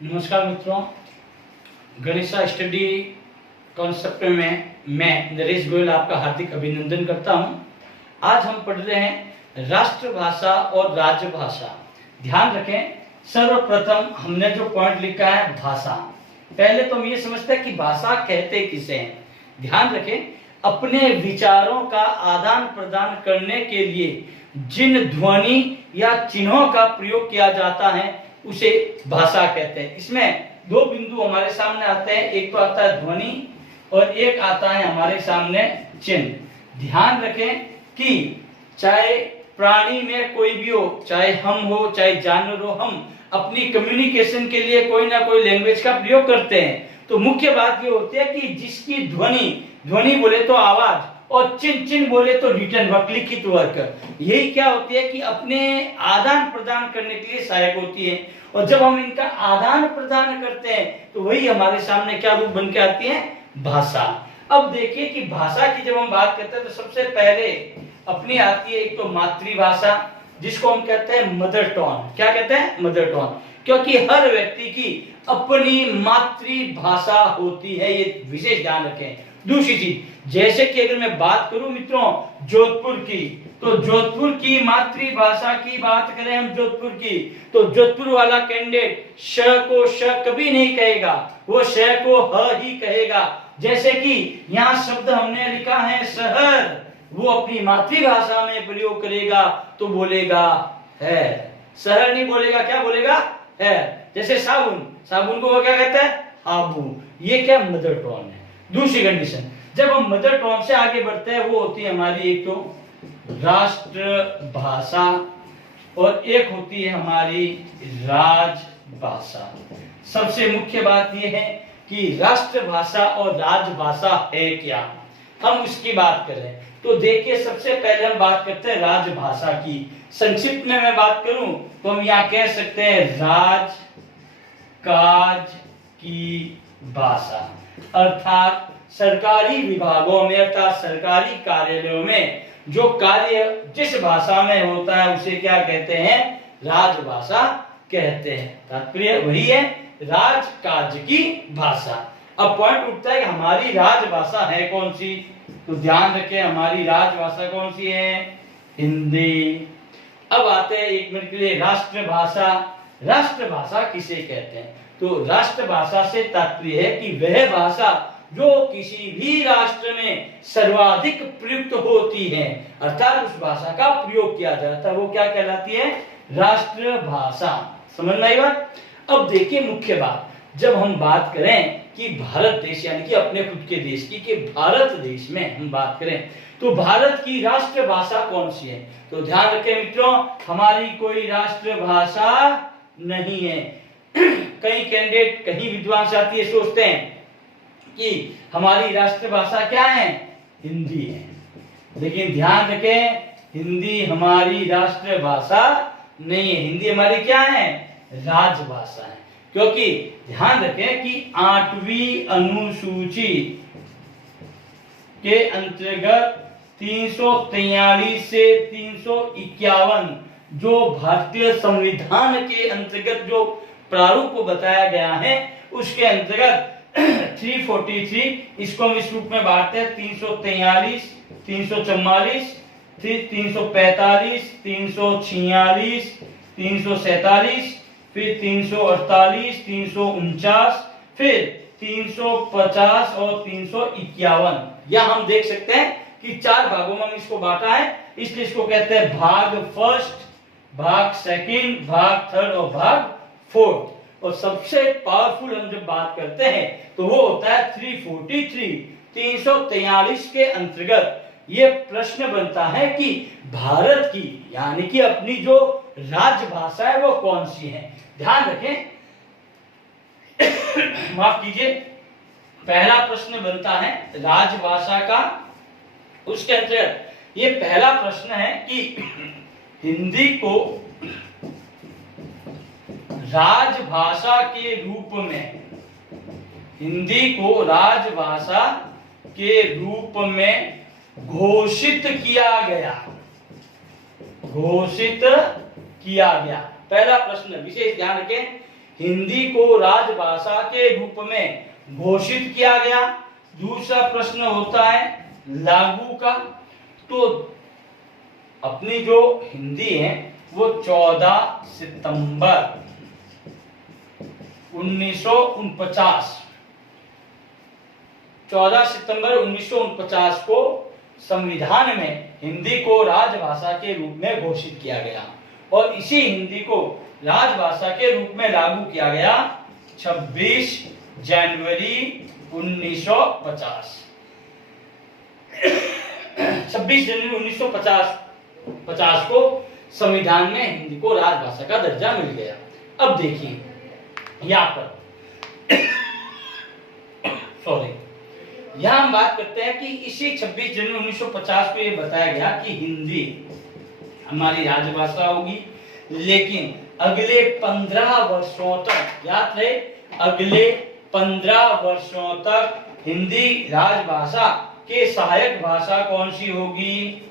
नमस्कार मित्रों, Ganesha study concept में मैं नरेश गोयल आपका हार्दिक अभिनंदन करता हूं। आज हम पढ़ रहे हैं राष्ट्रभाषा और राजभाषा। ध्यान रखें, सर्वप्रथम हमने जो पॉइंट लिखा है भाषा। पहले तो हम ये समझते हैं कि भाषा कहते किसे हैं। ध्यान रखें, अपने विचारों का आदान प्रदान करने के लिए जिन ध्वनि या चिन्हों का प्रयोग किया जाता है उसे भाषा कहते हैं। इसमें दो बिंदु हमारे सामने आते हैं, एक तो आता है ध्वनि और एक आता है हमारे सामने चिन्ह। ध्यान रखें कि चाहे प्राणी में कोई भी हो, चाहे हम हो चाहे जानवर हो, हम अपनी कम्युनिकेशन के लिए कोई ना कोई लैंग्वेज का प्रयोग करते हैं। तो मुख्य बात ये होती है कि जिसकी ध्वनि बोले तो आवाज और चिन्ह बोले तो रिटन वर्क, लिखित वर्क, यही क्या होती है कि अपने आदान प्रदान करने के लिए सहायक होती है। और जब हम इनका आदान प्रदान करते हैं तो वही हमारे सामने क्या रूप बन के आती है, भाषा। अब देखिए कि भाषा की जब हम बात करते हैं तो सबसे पहले अपनी आती है एक तो मातृभाषा, जिसको हम कहते हैं मदर टंग। क्या कहते हैं? Mother tongue. क्योंकि हर व्यक्ति की अपनी मातृभाषा होती है, ये विशेष ध्यान रखें। दूसरी चीज, जैसे कि अगर मैं बात करूं मित्रों जोधपुर की, तो जोधपुर की मातृभाषा की बात करें हम जोधपुर की, तो जोधपुर वाला कैंडिडेट श को श कभी नहीं कहेगा, वो श को ह ही कहेगा। जैसे कि यहाँ शब्द हमने लिखा है शहर, वो अपनी मातृभाषा में प्रयोग करेगा तो बोलेगा है, शहर नहीं बोलेगा, क्या बोलेगा? है। जैसे साबुन को वो क्या कहते हैं? हाबू। ये क्या? मदर टंग है। दूसरी कंडीशन, जब हम मदर टंग से आगे बढ़ते हैं, वो होती है हमारी एक तो राष्ट्रभाषा और एक होती है हमारी राजभाषा। सबसे मुख्य बात यह है कि राष्ट्रभाषा और राजभाषा है क्या, हम उसकी बात करें तो देखिए, सबसे पहले हम बात करते हैं राजभाषा की। संक्षिप्त में मैं बात करूं तो हम यहाँ कह सकते हैं राज काज की भाषा, अर्थात सरकारी विभागों में अर्थात सरकारी कार्यालयों में जो कार्य जिस भाषा में होता है उसे क्या कहते हैं? राजभाषा कहते हैं। तात्पर्य वही है, राजकाज की भाषा। अब पॉइंट उठता है कि हमारी राजभाषा है कौन सी, तो ध्यान रखें हमारी राजभाषा कौन सी है? हिंदी। अब आते हैं एक मिनट के लिए राष्ट्रभाषा। राष्ट्रभाषा किसे कहते हैं? तो राष्ट्रभाषा से तात्पर्य है कि वह भाषा जो किसी भी राष्ट्र में सर्वाधिक प्रयुक्त होती है, अर्थात उस भाषा का प्रयोग किया जाता है, वो क्या कहलाती है? राष्ट्रभाषा। समझ में आई बात? अब देखिए मुख्य बात, जब हम बात करें कि भारत देश यानी कि अपने खुद के देश की, कि भारत देश में हम बात करें तो भारत की राष्ट्रभाषा कौन सी है, तो ध्यान रखें मित्रों, हमारी कोई राष्ट्रभाषा नहीं है। कई कैंडिडेट, कहीं विद्वान साथी सोचते हैं कि हमारी राष्ट्रभाषा क्या है? हिंदी है। लेकिन ध्यान रखें, हिंदी हमारी राष्ट्रभाषा नहीं है, हिंदी हमारी क्या है? राजभाषा है। क्योंकि ध्यान रखें कि 8वीं अनुसूची के अंतर्गत 343 से 351 जो भारतीय संविधान के अंतर्गत जो प्रारूप बताया गया है, उसके अंतर्गत 343, इसको हम इस रूप में बांटते हैं 343, 344, फिर 345, 346, 347, फिर 348, 349, फिर 350 और 351। यह हम देख सकते हैं कि 4 भागों में हम इसको बांटा है, इसलिए इसको कहते हैं भाग फर्स्ट, भाग सेकंड, भाग थर्ड और भाग फोर्थ। और सबसे पावरफुल हम जब बात करते हैं तो वो होता है 343 के अंतर्गत ये प्रश्न बनता है कि भारत की यानी कि अपनी जो राजभाषा है वो कौन सी है। ध्यान रखें, माफ कीजिए, पहला प्रश्न बनता है राजभाषा का। उसके अंतर्गत ये पहला प्रश्न है कि हिंदी को राजभाषा के रूप में, हिंदी को राजभाषा के रूप में घोषित किया गया, घोषित किया गया। पहला प्रश्न विशेष ध्यान रखें, हिंदी को राजभाषा के रूप में घोषित किया गया? दूसरा प्रश्न होता है लागू का। तो अपनी जो हिंदी है वो 14 सितंबर 1949 को संविधान में हिंदी को राजभाषा के रूप में घोषित किया गया और इसी हिंदी को राजभाषा के रूप में लागू किया गया 26 जनवरी 1950। 26 जनवरी 1950 को संविधान में हिंदी को राजभाषा का दर्जा मिल गया। अब देखिए यहाँ पर यहाँ हम बात करते हैं कि इसी 26 जनवरी 1950 को ये बताया गया कि हिंदी हमारी राजभाषा होगी, लेकिन अगले 15 वर्षों तक, याद रहे, अगले 15 वर्षों तक हिंदी राजभाषा के सहायक भाषा कौन सी होगी?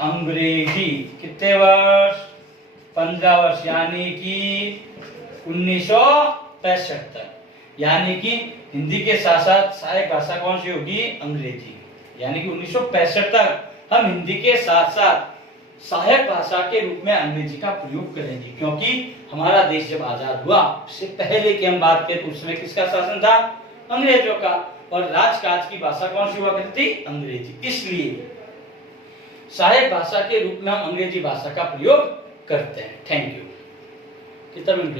अंग्रेजी। कितने वर्ष? 15 वर्ष, यानी कि 1965 तक। यानी कि हिंदी के साथ साथ सहायक भाषा कौन सी होगी? अंग्रेजी। यानी कि 1965 तक हम हिंदी के साथ साथ सहायक भाषा के रूप में अंग्रेजी का प्रयोग करेंगे, क्योंकि हमारा देश जब आजाद हुआ उससे पहले की हम बात करें तो उस समय किसका शासन था? अंग्रेजों का। और राजकाज की भाषा कौन सी हुआ करती थी? अंग्रेजी। इसलिए सहायक भाषा के रूप में हम अंग्रेजी भाषा का प्रयोग करते हैं। Thank you. कितना मिनट